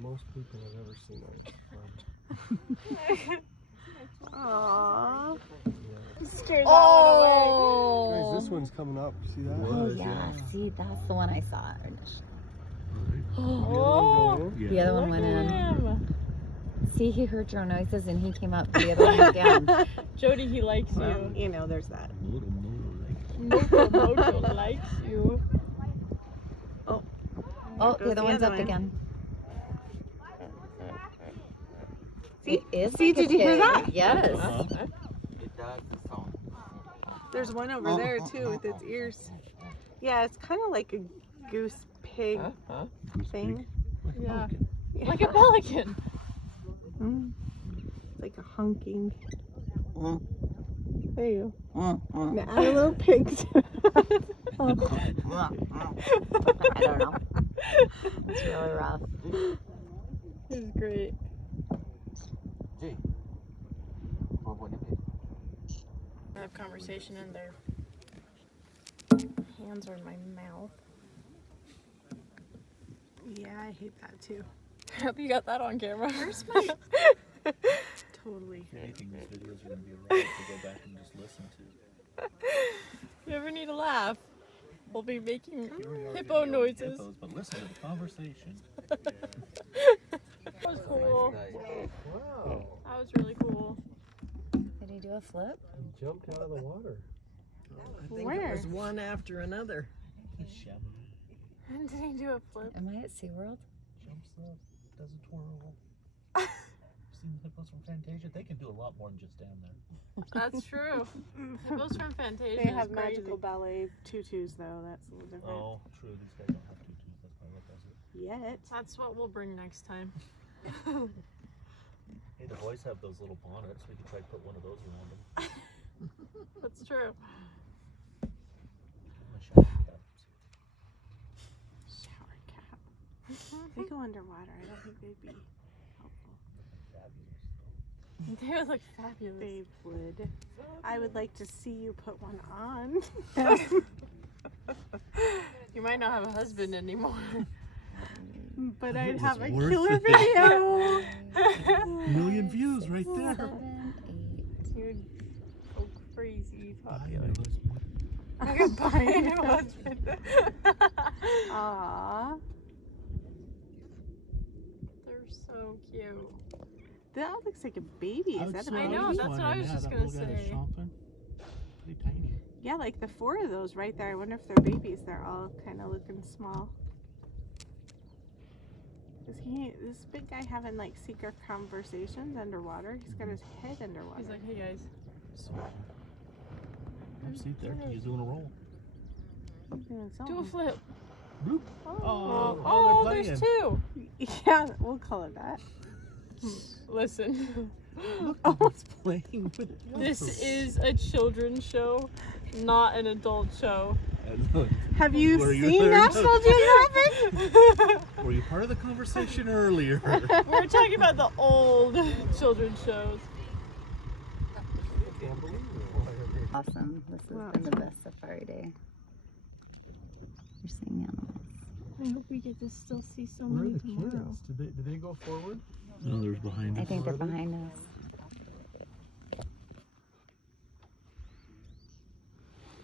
most people I've ever seen on a front. Aww. Yeah. Scared that one away. Guys, this one's coming up. See that? Oh, yeah. See, that's the one I saw initially. Oh, The other one went in. him. See, he heard your noises and he came up. The other one again. Jody, he likes Well, you. you know, there's that. Moto likes you. Oh. Oh, There the other goes one's up one. again. See? It is See, like a did you hear pig. that? Yes. It does the sound. There's one over there too with its ears. Yeah, it's kind of like a goose pig thing. Yeah. Like a pelican. Mm. It's like a honking. There you go. Now add a little pig. I don't know. It's really rough. This is great. Gee. I have conversation and their hands are in my mouth. Yeah, I hate that too. I hope you got that on camera. Where's my... Totally. I think these videos are going to be right to go back and just listen to. If you ever need a laugh, we'll be making We already hippo know noises. hippos, but listen to the conversation. That was cool. Wow. That was really cool. Did he do a flip? He jumped out of the water. I think it was one after another. He's shallow. And did he do a flip? Am I at SeaWorld? Jumps up, does a twirl. Seen hippos from Fantasia? They can do a lot more than just stand there. That's true. Hippos from Fantasia They have is crazy. magical ballet tutus though. That's a little different. Oh, true. These guys don't have tutus. That's probably what does it. Yet. That's what we'll bring next time. Hey, the boys have those little bonnets. We could try to put one of those around them. That's true. A shower cap. Shower cap. They go underwater. I don't think they'd be helpful. They would look fabulous. They would. I would like to see you put one on. You might not have a husband anymore. But I'd was have a worth killer it. video. Million views right there. 7, 8. You'd go crazy Buy a popular. new husband. I could buy a new husband. Aww. They're so cute. That looks like a baby. Is that a I baby? know, that's what I was just gonna say. Pretty tiny. Yeah, like the 4 of those right there. I wonder if they're babies. They're all kind of looking small. Is this big guy having like secret conversations underwater? He's got his head underwater. He's like, hey guys. So, have a seat there. He's doing a roll. He's doing Do a something. flip. Bloop. Oh, they're there's playing. 2. Yeah, we'll call it that. Listen, He's playing with this is a children's show, not an adult show. Have you Were you seen there? National Geographic? Were you part of the conversation earlier? We're talking about the old children's shows. Awesome. This has been the best safari day. You're seeing animals. I hope we get to still see so Where are many the tomorrow. kids? Did they go forward? No, there's behind I us. think they're behind us.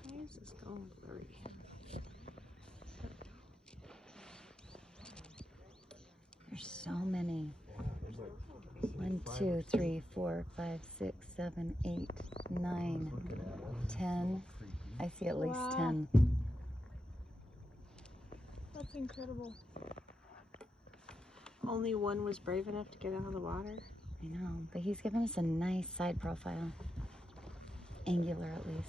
Why is this going blurry? There's so many. 1, 2, 3, 4, 5, 6, 7, 8, 9, 10. I see at least 10. That's incredible. Only one was brave enough to get out of the water. I know, but he's given us a nice side profile. Angular at least.